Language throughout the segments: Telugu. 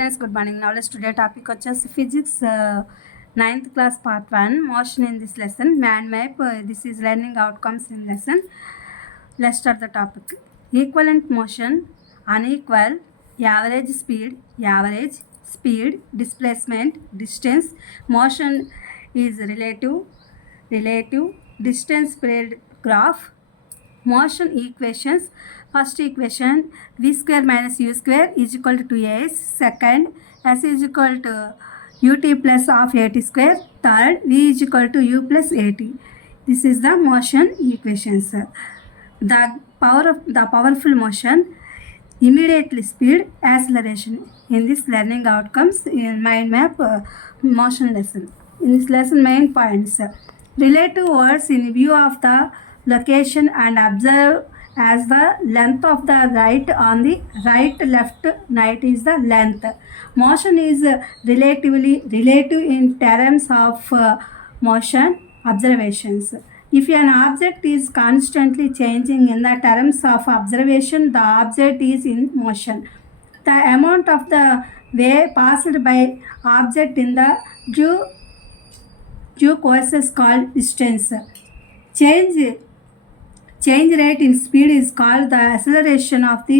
friends, good morning. Now let's today topic వచ్చేసి physics 9th class part 1 motion in this lesson man map. This is learning outcomes in lesson. Let's start the topic. Equivalent motion, unequal, average speed, displacement, distance. Motion is relative, distance period graph. Motion equations. First equation, v square minus u square is equal to 2as. Second, s is equal to ut plus of at square. Third, v is equal to u plus at. This is the motion equations. The powerful motion, immediately speed, acceleration. In this learning outcomes in mind map motion lesson. In this lesson main points, relative words in view of the location and observe as the length of the right on the right left night is the length. Motion is relative in terms of motion observations. If an object is constantly changing in the terms of observation, the object is in motion. The amount of the way passed by object in the due course is called distance. Change rate in speed is called the acceleration of the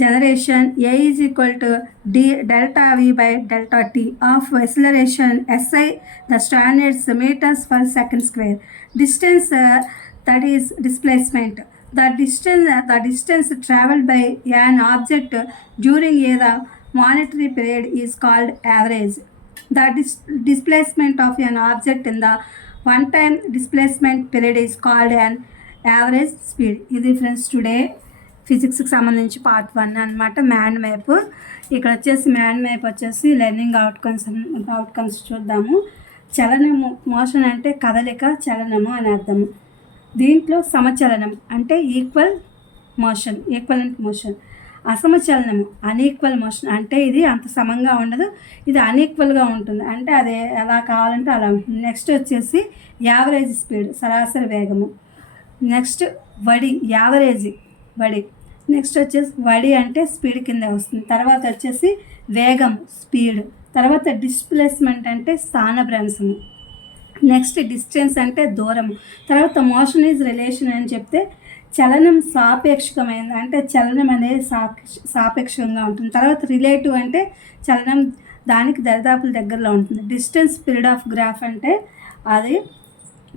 generation. A is equal to delta v by delta t of acceleration SI, the standards meters per second square. Distance, that is displacement. The distance traveled by an object during a monetary period is called average. The displacement of an object in the one time displacement period is called an average speed. ఇది ఫ్రెండ్స్ టుడే ఫిజిక్స్కి సంబంధించి పార్ట్ 1 అనమాట. మ్యాండ్ మ్యాప్. ఇక్కడ వచ్చేసి మ్యాండ్ మ్యాప్ వచ్చేసి లెర్నింగ్ అవుట్కమ్స్ చూద్దాము. చలనము, మోషన్ అంటే కదలిక, చలనము అని అర్థము. దీంట్లో సమచలనం అంటే ఈక్వలెంట్ మోషన్. అసమచలనము అన్ఈక్వల్ మోషన్ అంటే ఇది అంత సమంగా ఉండదు, ఇది అన్ఈక్వల్గా ఉంటుంది, అంటే అదే ఎలా కావాలంటే అలా ఉంటుంది. నెక్స్ట్ వచ్చేసి యావరేజ్ స్పీడ్, సరాసరి వేగము. నెక్స్ట్ యావరేజ్ వడి. నెక్స్ట్ వచ్చేసి వడి అంటే స్పీడ్ కింద వస్తుంది. తర్వాత వచ్చేసి వేగం, స్పీడ్. తర్వాత డిస్ప్లేస్మెంట్ అంటే స్థానభ్రంశము. నెక్స్ట్ డిస్టెన్స్ అంటే దూరము. తర్వాత మోషన్ ఈజ్ రిలేషన్ అని చెప్తే చలనం సాపేక్షకమైనది, అంటే చలనం అనేది సాపేక్షంగా ఉంటుంది. తర్వాత రిలేటివ్ అంటే చలనం దానికి దరిదాపుల దగ్గరలో ఉంటుంది. డిస్టెన్స్ పీరియడ్ ఆఫ్ గ్రాఫ్ అంటే అది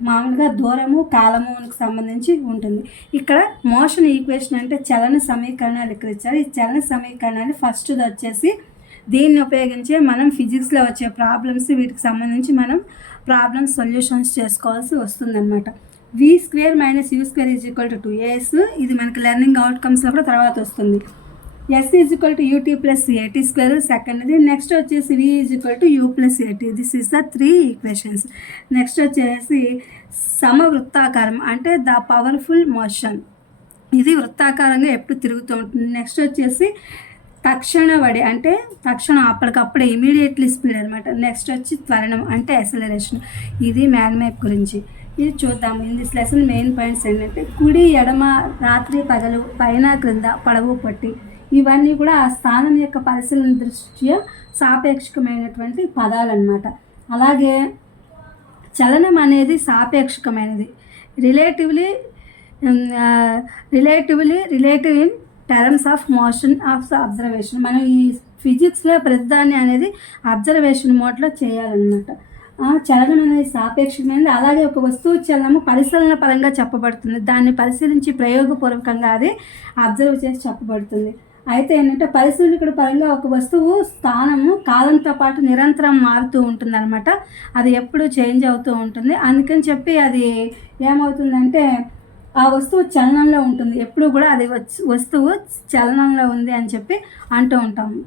మామూలుగా దూరము, కాలముకి సంబంధించి ఉంటుంది. ఇక్కడ మోషన్ ఈక్వేషన్ అంటే చలన సమీకరణాలు ఇక్కడ ఇచ్చారు. ఈ చలన సమీకరణాలు ఫస్ట్ది వచ్చేసి దీన్ని ఉపయోగించే మనం ఫిజిక్స్లో వచ్చే ప్రాబ్లమ్స్, వీటికి సంబంధించి మనం ప్రాబ్లమ్స్ సొల్యూషన్స్ చేసుకోవాల్సి వస్తుందన్నమాట. v square minus u square is equal to 2as. ఇది మనకి లెర్నింగ్ అవుట్కమ్స్లో కూడా తర్వాత వస్తుంది. s is equal to ut plus at square సెకండ్ది. నెక్స్ట్ వచ్చేసి v is equal to u plus at. This is the 3 equations. Next వచ్చేసి సమవృత్తాకారం అంటే ద పవర్ఫుల్ మోషన్. ఇది వృత్తాకారంగా ఎప్పుడు తిరుగుతూ ఉంటుంది. నెక్స్ట్ వచ్చేసి తక్షణ వడి అంటే తక్షణం అప్పటికప్పుడే ఇమీడియట్లీ స్పీడ్ అనమాట. నెక్స్ట్ వచ్చి త్వరణం అంటే యాక్సిలరేషన్. ఇది మ్యాన్ మ్యాప్ గురించి. ఇది చూద్దాము. In this lesson main points ఏంటంటే కుడి, ఎడమ, రాత్రి, పగలు, పైన, క్రింద, పొడవు, పొట్టి, ఇవన్నీ కూడా ఆ స్థానం యొక్క పరిశీలన దృష్ట్యా సాపేక్షకమైనటువంటి పదాలు అన్నమాట. అలాగే చలనం అనేది సాపేక్షకమైనది, relative in terms of motion of observation. మనం ఈ ఫిజిక్స్లో ప్రతిదాన్ని అనేది అబ్జర్వేషన్ మోడ్లో చేయాలన్నమాట. చలనం అనేది సాపేక్షమైనది. అలాగే ఒక వస్తువు చలనము పరిశీలన పరంగా చెప్పబడుతుంది, దాన్ని పరిశీలించి ప్రయోగపూర్వకంగా అది అబ్జర్వ్ చేసి చెప్పబడుతుంది. అయితే ఏంటంటే పరిశీలకుడి పరంగా ఒక వస్తువు స్థానము కాలంతో పాటు నిరంతరం మారుతూ ఉంటుంది అనమాట. అది ఎప్పుడు చేంజ్ అవుతూ ఉంటుంది. అందుకని చెప్పి అది ఏమవుతుందంటే ఆ వస్తువు చలనంలో ఉంటుంది. ఎప్పుడు కూడా అది వస్తువు చలనంలో ఉంది అని చెప్పి అంటూ ఉంటాము.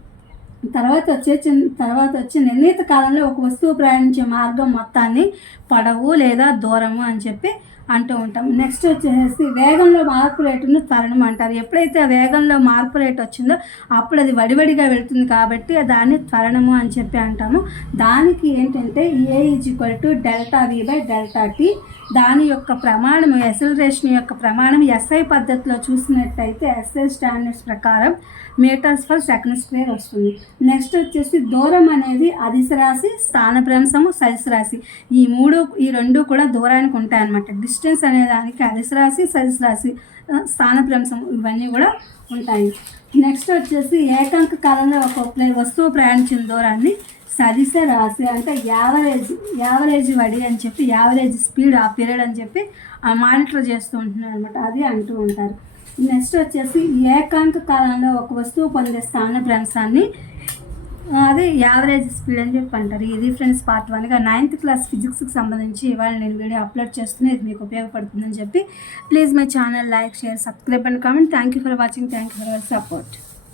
తర్వాత వచ్చి నిర్ణీత కాలంలో ఒక వస్తువు ప్రయాణించే మార్గం మొత్తాన్ని పొడవు లేదా దూరము అని చెప్పి అంటూ ఉంటాం. నెక్స్ట్ వచ్చేసి వేగంలో మార్పు రేటును త్వరణం అంటారు. ఎప్పుడైతే ఆ వేగంలో మార్పు రేటు వచ్చిందో అప్పుడు అది వడివడిగా వెళుతుంది కాబట్టి దాన్ని త్వరణము అని చెప్పి అంటాము. దానికి ఏంటంటే A ∆V/∆T. దాని యొక్క ప్రమాణము యాక్సిలరేషన్ యొక్క ప్రమాణం SI పద్ధతిలో చూసినట్టయితే SI స్టాండర్డ్స్ ప్రకారం మీటర్స్ పర్ సెకండ్ స్క్వేర్ వస్తుంది. నెక్స్ట్ వచ్చేసి దూరం అనేది అదిశ రాశి, స్థానభ్రంశము, సదిశ రాశి ఈ రెండు కూడా దూరానికి ఉంటాయి అన్నమాట. డిస్టెన్స్ అనే దానికి అదిశ రాశి, సదిశ రాశి, స్థానభ్రంశం ఇవన్నీ కూడా ఉంటాయి. నెక్స్ట్ వచ్చేసి ఏకాంక కాలంలో ఒక వస్తువు ప్రయాణించిన దూరాన్ని సదిశ రాశి అంటే యావరేజ్ వడి అని చెప్పి యావరేజ్ స్పీడ్ ఆ పీరియడ్ అని చెప్పి మానిటర్ చేస్తూ ఉంటున్నారు అనమాట. అది అంటూ ఉంటారు. నెక్స్ట్ వచ్చేసి ఏకాంక కాలంలో ఒక వస్తువు పొందే స్థానభ్రంశాన్ని అది యావరేజ్ స్పీడ్ అని చెప్పి అంటారు. ఇది ఫ్రెండ్స్ పార్ట్ 1గా 9th క్లాస్ ఫిజిక్స్కి సంబంధించి ఇవాళ నేను వీడియో అప్లోడ్ చేస్తున్నాను. ఇది మీకు ఉపయోగపడుతుందని చెప్పి please my channel like, share, subscribe and comment. Thank you for watching. Thank you for your support.